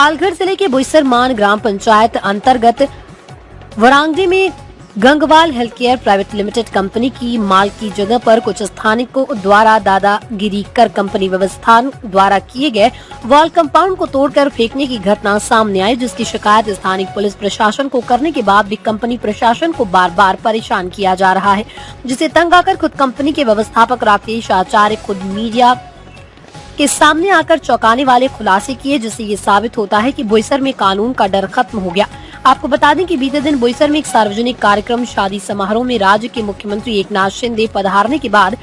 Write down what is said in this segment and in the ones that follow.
पालघर जिले के बोईसर मान ग्राम पंचायत अंतर्गत वरांगडी में Gangwal health care private limited company की माल की जगह पर कुछ स्थानिकों द्वारा दादागिरी कर कंपनी व्यवस्थान द्वारा किए गए वॉल कंपाउंड को तोड़कर फेंकने की घटना सामने आई, जिसकी शिकायत स्थानिक पुलिस प्रशासन को करने के बाद भी कंपनी प्रशासन को बार बार परेशान किया जा रहा है, जिसे तंग आकर खुद कंपनी के व्यवस्थापक राकेश आचार्य खुद मीडिया के सामने आकर चौंकाने वाले खुलासे किए, जिससे ये साबित होता है कि बोईसर में कानून का डर खत्म हो गया। आपको बता दें कि बीते दिन बोईसर में एक सार्वजनिक कार्यक्रम शादी समारोह में राज्य के मुख्यमंत्री एकनाथ शिंदे पधारने के बाद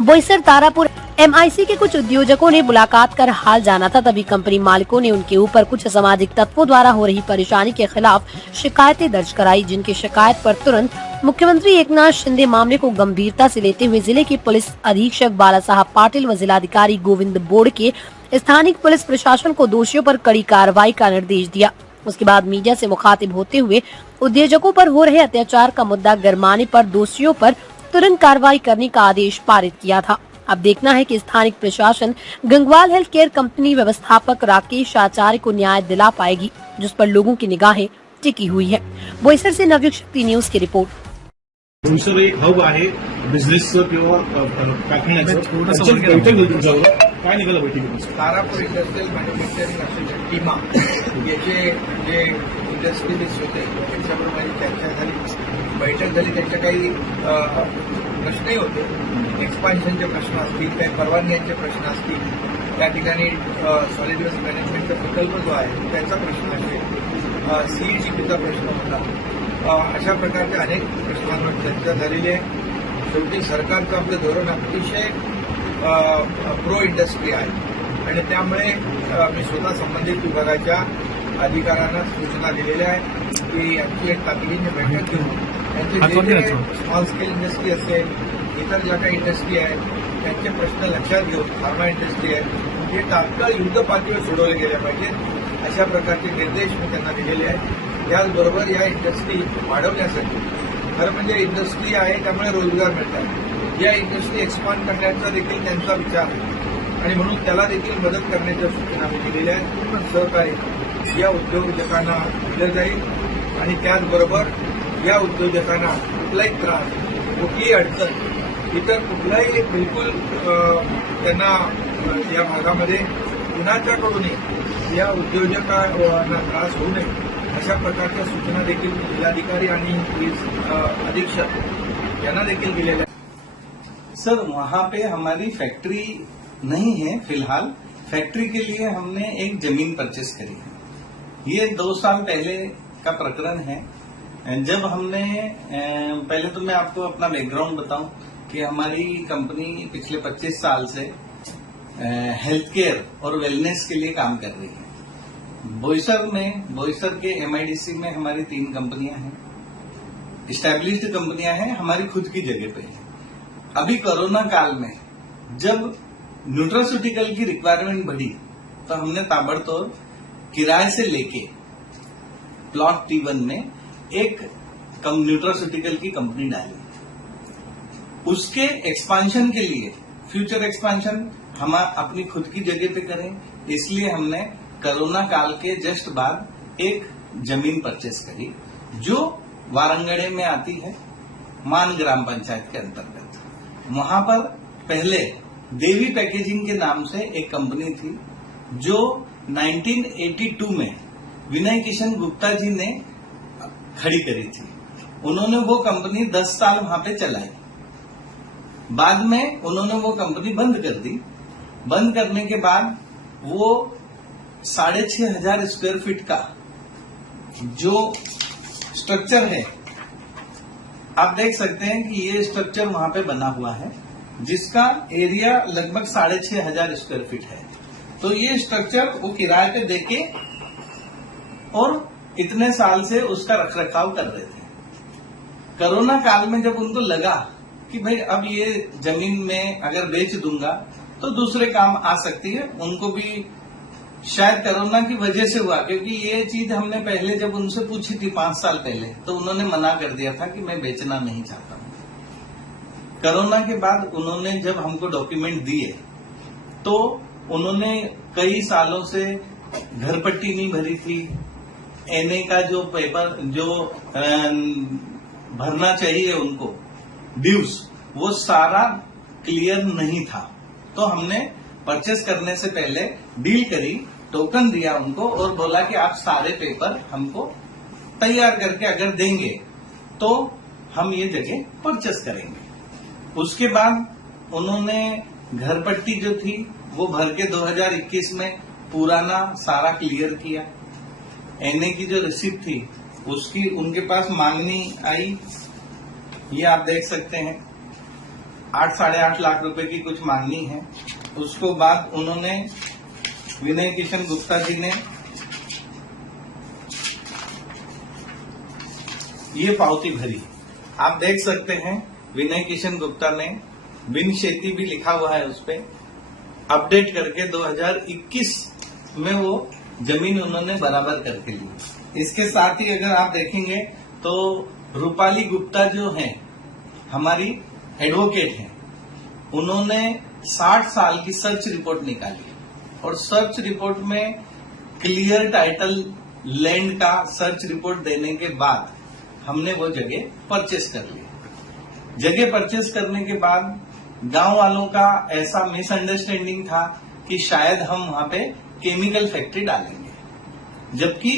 बोईसर तारापुर MIC के कुछ उद्योजकों ने मुलाकात कर हाल जाना था। तभी कंपनी मालिकों ने उनके ऊपर कुछ असामाजिक तत्वों द्वारा हो रही परेशानी के खिलाफ शिकायतें दर्ज कराई, जिनकी शिकायत पर तुरंत मुख्यमंत्री एकनाथ शिंदे मामले को गंभीरता से लेते हुए जिले के पुलिस अधीक्षक बाला साहब पाटिल व जिलाधिकारी गोविंद बोर्ड के स्थानिक पुलिस प्रशासन को दोषियों पर कड़ी कार्रवाई का निर्देश दिया। उसके बाद मीडिया से मुखातिब होते हुए उद्योजकों पर हो रहे अत्याचार का मुद्दा गरमाने पर दोषियों पर तुरंत कार्रवाई करने का आदेश पारित किया था। अब देखना है कि स्थानिक प्रशासन गंगवाल हेल्थ केयर कंपनी व्यवस्थापक राकेश आचार्य को न्याय दिला पाएगी, जिस पर लोगों की निगाहें टिकी हुई है। बोईसर से नवयुग शक्ति न्यूज की रिपोर्ट। बोईसर एक हब आहे बिझनेसचं किंवा पॅकिंगचं बैठक होती तुमच्यावर, काय निघालं बैठकीत? तारापूर इंडस्ट्रियल मॅन्युफॅक्चरिंग असोसिएशन टीमा याचे जे इंडस्ट्रियलिस्ट होते त्यांच्याबरोबर माझी चर्चा झाली, बैठक झाली. त्यांचे काही प्रश्नही होते, एक्सपान्शनचे प्रश्न असतील, काही परवानग्यांचे प्रश्न असतील, त्या ठिकाणी सॉलिड वेस्ट मॅनेजमेंटचा प्रकल्प जो आहे त्याचा प्रश्न असेल, CETPचा प्रश्न होता. अशा प्रकारच्या अनेक प्रश्नांवर चर्चा झालेली आहे. शेवटी सरकारचं आपलं धोरण अतिशय प्रो इंडस्ट्री आहे आणि त्यामुळे मी स्वतः संबंधित विभागाच्या अधिकाऱ्यांना सूचना दिलेल्या आहेत की यांची एक तातडीने बैठक घेऊन त्यांचे जे स्मॉल स्केल इंडस्ट्री असेल, इतर ज्या काही इंडस्ट्री आहेत त्यांचे प्रश्न लक्षात घेऊन फार्मा इंडस्ट्री आहे हे तात्काळ युद्ध पातळीवर सोडवले गेले पाहिजेत, अशा प्रकारचे निर्देश मी त्यांना दिलेले आहेत. त्याचबरोबर या इंडस्ट्री वाढवण्यासाठी, खरं म्हणजे इंडस्ट्री आहे त्यामुळे रोजगार मिळतात, या इंडस्ट्री एक्सपांड करण्याचा देखील त्यांचा विचार आहे आणि म्हणून त्याला देखील मदत करण्याच्या सूचना मी दिलेल्या आहेत. पूर्ण सहकार्य या उद्योजकांना दिलं जाईल आणि त्याचबरोबर या उद्योजकांना कुठलाही त्रास, कुठलीही अडचण, इतर कुठलाही बिलकुल त्यांना या भागामध्ये कुणाच्याकडूनही या उद्योजकांना त्रास होऊ नये अशा प्रकारच्या सूचना देखील जिल्हाधिकारी आणि पोलीस अधीक्षक यांना देखील दिलेल्या. सर, वहां पे हमारी फैक्ट्री नहीं है फिलहाल. फैक्ट्री के लिए हमने एक जमीन परचेस करी है. ये 2 साल पहले का प्रकरण है. जब हमने पहले तो मैं आपको अपना बैकग्राउंड बताऊं कि हमारी कंपनी पिछले 25 साल से हेल्थ केयर और वेलनेस के लिए काम कर रही है. बोईसर के MIDC में हमारी 3 कंपनियां हैं, इस्टेब्लिश्ड कंपनियां हैं, हमारी खुद की जगह पे है. अभी कोरोना काल में जब न्यूट्रास्यूटिकल की रिक्वायरमेंट बढ़ी तो हमने ताबड़तोड़ किराए से लेके प्लॉट T1 में एक न्यूट्रास्यूटिकल की कंपनी डाली. उसके एक्सपांशन के लिए, फ्यूचर एक्सपांशन हम अपनी खुद की जगह पे करें, इसलिए हमने कोरोना काल के जस्ट बाद एक जमीन परचेस करी जो वारंगड़े में आती है, मान ग्राम पंचायत के अंतर्गत. वहां पर पहले देवी पैकेजिंग के नाम से एक कंपनी थी जो 1982 में विनय किशन गुप्ता जी ने खड़ी करी थी. उन्होंने वो कंपनी 10 साल वहां पे चलाई. बाद में उन्होंने वो कंपनी बंद कर दी. बंद करने के बाद वो 6,500 स्क्वायर फीट का जो स्ट्रक्चर है, आप देख सकते हैं कि ये स्ट्रक्चर वहां पे बना हुआ है जिसका एरिया लगभग 6,500 स्क्वायर फीट है. तो ये स्ट्रक्चर वो किराए पे देके और इतने साल से उसका रखरखाव कर रहे थे. कोरोना काल में जब उनको लगा कि भाई अब ये जमीन में अगर बेच दूंगा तो दूसरे काम आ सकती है, उनको भी शायद कोरोना की वजह से हुआ, क्योंकि ये चीज हमने पहले जब उनसे पूछी थी 5 साल पहले तो उन्होंने मना कर दिया था कि मैं बेचना नहीं चाहता हूं. कोरोना के बाद उन्होंने जब हमको डॉक्यूमेंट दिए तो उन्होंने कई सालों से घर पट्टी नहीं भरी थी, एनए का जो पेपर जो भरना चाहिए उनको ड्यूज, वो सारा क्लियर नहीं था। तो हमने परचेस करने से पहले डील करी, टोकन दिया उनको और बोला कि आप सारे पेपर हमको तैयार करके अगर देंगे तो हम ये जगह परचेस करेंगे। उसके बाद उन्होंने घर पट्टी जो थी वो भर के 2021 में पुराना सारा क्लियर किया। एनए की जो रिसिप्ट थी उसकी उनके पास मांगनी आई, ये आप देख सकते हैं 8-8.5 लाख रुपए की कुछ मांगनी है। उसको बाद उन्होंने विनय किशन गुप्ता जी ने ये पावती भरी, आप देख सकते हैं विनय किशन गुप्ता ने बिन शेती भी लिखा हुआ है उस पे, अपडेट करके 2021 में वो जमीन उन्होंने बराबर करके ली। इसके साथ ही अगर आप देखेंगे तो रूपाली गुप्ता जो है हमारी एडवोकेट है, उन्होंने 60 साल की सर्च रिपोर्ट निकाली और सर्च रिपोर्ट में क्लियर टाइटल लैंड का सर्च रिपोर्ट देने के बाद हमने वो जगह परचेस कर ली। जगह परचेस करने के बाद गांव वालों का ऐसा मिसअंडरस्टैंडिंग था कि शायद हम वहां पे केमिकल फैक्ट्री डालेंगे, जबकि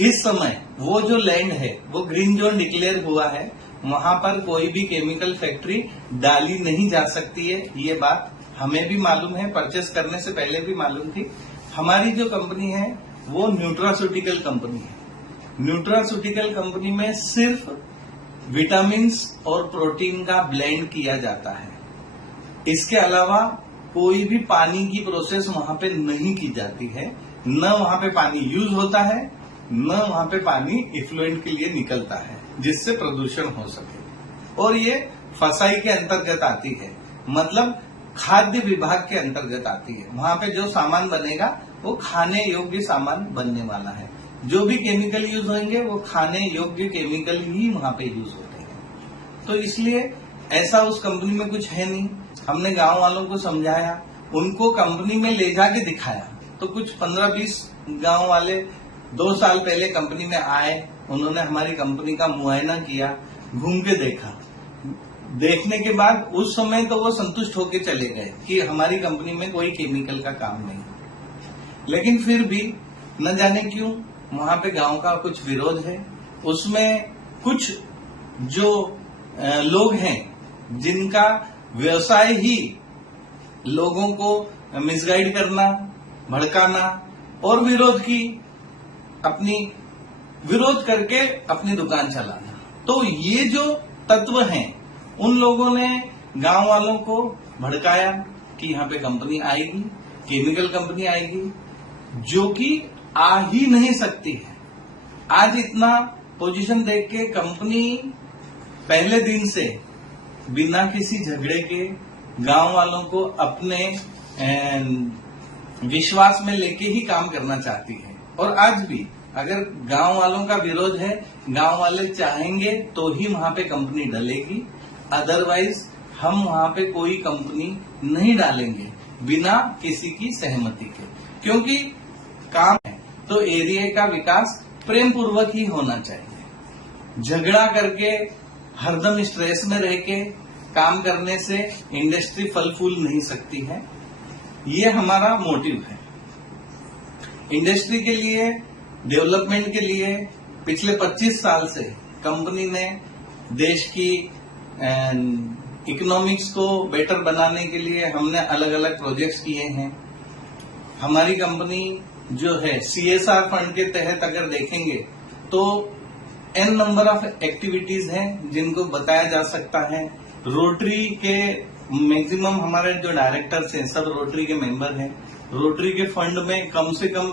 इस समय वो जो लैंड है वो ग्रीन जोन डिक्लेयर हुआ है, वहां पर कोई भी केमिकल फैक्ट्री डाली नहीं जा सकती है। ये बात हमें भी मालूम है, परचेस करने से पहले भी मालूम थी। हमारी जो कंपनी है वो न्यूट्रास्यूटिकल कंपनी है। न्यूट्रास्यूटिकल कंपनी में सिर्फ विटामिन्स और प्रोटीन का ब्लेंड किया जाता है, इसके अलावा कोई भी पानी की प्रोसेस वहां पे नहीं की जाती है। न वहां पे पानी यूज होता है, न वहां पे पानी इफ्लुएंट के लिए निकलता है जिससे प्रदूषण हो सके। और ये फसाई के अंतर्गत आती है, मतलब खाद्य विभाग के अंतर्गत आती है। वहां पे जो सामान बनेगा वो खाने योग्य सामान बनने वाला है। जो भी केमिकल यूज होंगे वो खाने योग्य केमिकल ही वहां पे यूज होते हैं। तो इसलिए ऐसा उस कंपनी में कुछ है नहीं। हमने गांव वालों को समझाया, उनको कंपनी में ले जाके दिखाया, तो कुछ 15-20 गांव वाले 2 साल पहले कंपनी में आए, उन्होंने हमारी कंपनी का मुआयना किया, घूम के देखा। देखने के बाद उस समय तो वो संतुष्ट होके चले गए कि हमारी कंपनी में कोई केमिकल का काम नहीं। लेकिन फिर भी न जाने क्यों वहां पे गांव का कुछ विरोध है। उसमें कुछ जो लोग हैं जिनका व्यवसाय ही लोगों को मिसगाइड करना, भड़काना और विरोध करके अपनी दुकान चलाना, तो ये जो तत्व हैं उन लोगों ने गांव वालों को भड़काया कि यहाँ पे कंपनी आएगी, केमिकल कंपनी आएगी, जो कि आ ही नहीं सकती है। आज इतना पोजीशन देख के कंपनी पहले दिन से बिना किसी झगड़े के गांव वालों को अपने विश्वास में लेके ही काम करना चाहती है। और आज भी अगर गांव वालों का विरोध है, गांव वाले चाहेंगे तो ही वहां पे कंपनी डलेगी, अदरवाइज हम वहां पे कोई कंपनी नहीं डालेंगे बिना किसी की सहमति के। क्योंकि काम है तो एरिया का विकास प्रेम पूर्वक ही होना चाहिए। झगड़ा करके हरदम स्ट्रेस में रह के काम करने से इंडस्ट्री फल फूल नहीं सकती है। ये हमारा मोटिव है। इंडस्ट्री के लिए, डेवलपमेंट के लिए पिछले 25 साल से कंपनी ने देश की इकोनॉमिक्स को बेटर बनाने के लिए हमने अलग अलग प्रोजेक्ट्स किए हैं। हमारी कंपनी जो है CSR फंड के तहत अगर देखेंगे तो n नंबर ऑफ एक्टिविटीज हैं जिनको बताया जा सकता है। रोटरी के मैक्सिमम हमारे जो डायरेक्टर्स हैं सब रोटरी के मेंबर हैं। रोटरी के फंड में कम से कम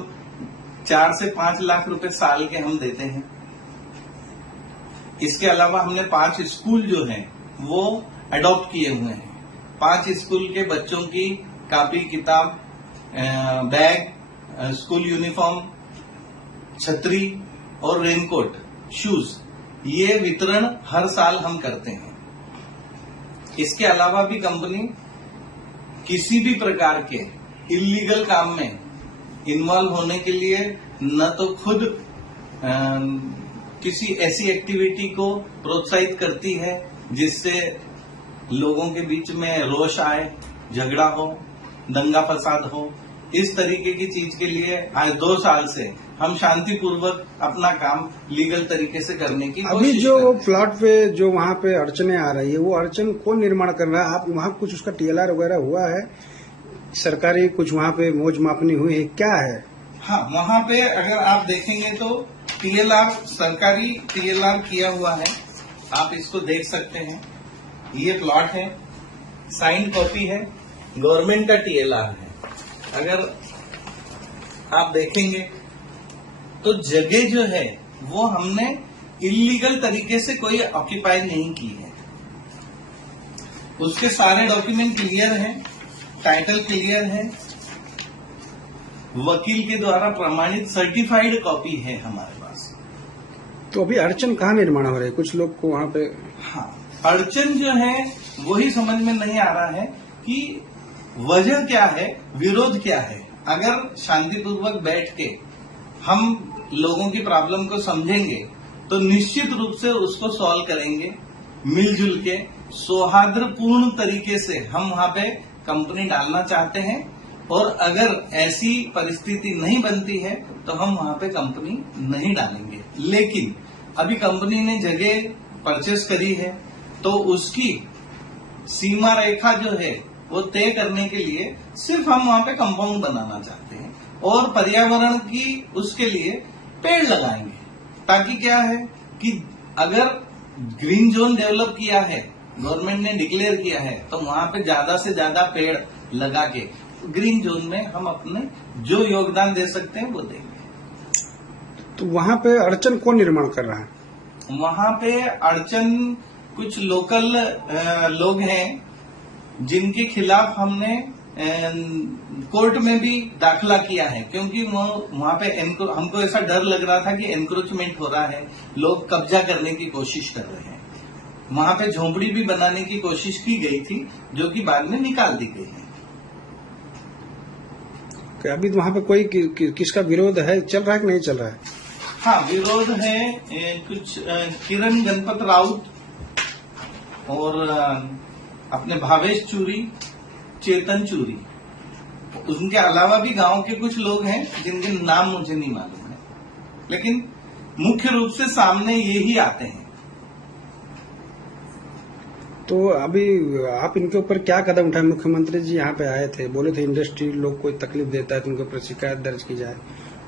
4 से 5 लाख रुपए साल के हम देते हैं। इसके अलावा हमने 5 स्कूल जो हैं वो अडॉप्ट किए हुए हैं। 5 स्कूल के बच्चों की कॉपी किताब, बैग, स्कूल यूनिफॉर्म, छतरी और रेनकोट, शूज, ये वितरण हर साल हम करते हैं। इसके अलावा भी कंपनी किसी भी प्रकार के इलीगल काम में इन्वॉल्व होने के लिए न तो खुद किसी ऐसी एक्टिविटी को प्रोत्साहित करती है जिससे लोगों के बीच में रोष आए, झगड़ा हो, दंगा फसाद हो। इस तरीके की चीज के लिए आज 2 साल से हम शांतिपूर्वक अपना काम लीगल तरीके से करने की अभी कोशिश जो कर रहे हैं। प्लॉट पे जो वहाँ पे अड़चने आ रही है, वो अड़चन कौन निर्माण कर रहा है? आप वहाँ कुछ उसका TLR वगैरह हुआ है? सरकारी कुछ वहाँ पे मौज मापनी हुई है, क्या है? हाँ, वहाँ पे अगर आप देखेंगे तो TLR, सरकारी TLR किया हुआ है, आप इसको देख सकते हैं। ये प्लॉट है, साइन कॉपी है, गवर्नमेंट का TLR है। अगर आप देखेंगे तो जगह जो है वो हमने इलीगल तरीके से कोई ऑक्यूपाई नहीं की है। उसके सारे डॉक्यूमेंट क्लियर हैं, टाइटल क्लियर है, वकील के द्वारा प्रमाणित सर्टिफाइड कॉपी है हमारे पास। तो अभी अड़चन कहाँ निर्माण हो रही है? कुछ लोग को वहाँ पे हाँ, अड़चन जो है वही समझ में नहीं आ रहा है कि वजह क्या है, विरोध क्या है। अगर शांतिपूर्वक बैठ के हम लोगों की प्रॉब्लम को समझेंगे तो निश्चित रूप से उसको सॉल्व करेंगे। मिलजुल के सौहार्दपूर्ण तरीके से हम वहाँ पे कंपनी डालना चाहते हैं, और अगर ऐसी परिस्थिति नहीं बनती है तो हम वहाँ पे कंपनी नहीं डालेंगे। लेकिन अभी कंपनी ने जगह परचेस करी है तो उसकी सीमा रेखा जो है वो तय करने के लिए सिर्फ हम वहाँ पे कंपाउंड बनाना चाहते हैं, और पर्यावरण की उसके लिए पेड़ लगाएंगे, ताकि क्या है कि अगर ग्रीन जोन डेवलप किया है, गवर्नमेंट ने डिक्लेयर किया है, तो वहां पे ज्यादा से ज्यादा पेड़ लगा के ग्रीन जोन में हम अपने जो योगदान दे सकते हैं वो देंगे। तो वहाँ पे अड़चन कौन निर्माण कर रहा है? वहां पे अड़चन कुछ लोकल लोग हैं जिनके खिलाफ हमने कोर्ट में भी दाखिला किया है, क्योंकि वो वहां पे हमको ऐसा डर लग रहा था कि एनक्रोचमेंट हो रहा है, लोग कब्जा करने की कोशिश कर रहे हैं। वहां पे झोंपड़ी भी बनाने की कोशिश की गई थी, जो कि बाद में निकाल दी गई है। कि अभी वहाँ पे कोई किसका विरोध है, चल रहा है कि नहीं चल रहा है? हाँ, विरोध है कुछ किरण गणपत राउत और अपने भावेश चूरी, चेतन चूरी, उनके अलावा भी गांव के कुछ लोग हैं जिनके नाम मुझे नहीं मालूम है, लेकिन मुख्य रूप से सामने ये ही आते हैं। तो अभी आप इनके ऊपर क्या कदम उठाए? मुख्यमंत्री जी यहाँ पे आए थे, बोले थे इंडस्ट्री लोग कोई तकलीफ देता है तो उनके ऊपर शिकायत दर्ज की जाए,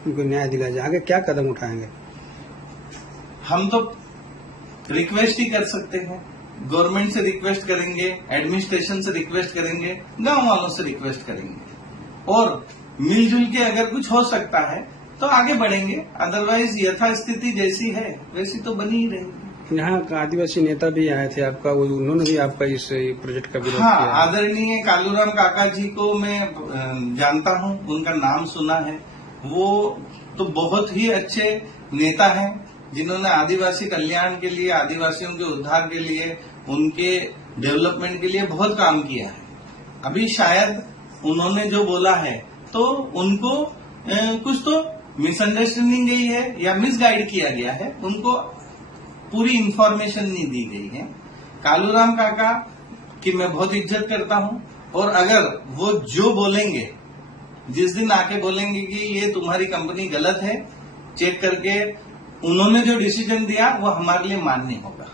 उनको न्याय दिलाया जाए। आगे क्या कदम उठाएंगे? हम तो रिक्वेस्ट ही कर सकते हैं, गवर्नमेंट से रिक्वेस्ट करेंगे, एडमिनिस्ट्रेशन से रिक्वेस्ट करेंगे, गांव वालों से रिक्वेस्ट करेंगे, और मिलजुल के अगर कुछ हो सकता है तो आगे बढ़ेंगे। अदरवाइज यथास्थिति जैसी है वैसी तो बनी ही रहेगी। यहाँ का आदिवासी नेता भी आए थे आपका, वो उन्होंने भी आपका इस प्रोजेक्ट का विरोध हाँ, किया। आदरणीय कालूराम काका जी को मैं जानता हूँ, उनका नाम सुना है। वो तो बहुत ही अच्छे नेता हैं जिन्होंने आदिवासी कल्याण के लिए, आदिवासियों के उद्धार के लिए, उनके डेवलपमेंट के लिए बहुत काम किया है। अभी शायद उन्होंने जो बोला है तो उनको कुछ तो मिसअंडरस्टैंडिंग गई है या मिसगाइड किया गया है, उनको पूरी इंफॉर्मेशन नहीं दी गई है। कालूराम काका की मैं बहुत इज्जत करता हूं, और अगर वो जो बोलेंगे, जिस दिन आके बोलेंगे कि ये तुम्हारी कंपनी गलत है, चेक करके उन्होंने जो डिसीजन दिया वो हमारे लिए मान्य होगा।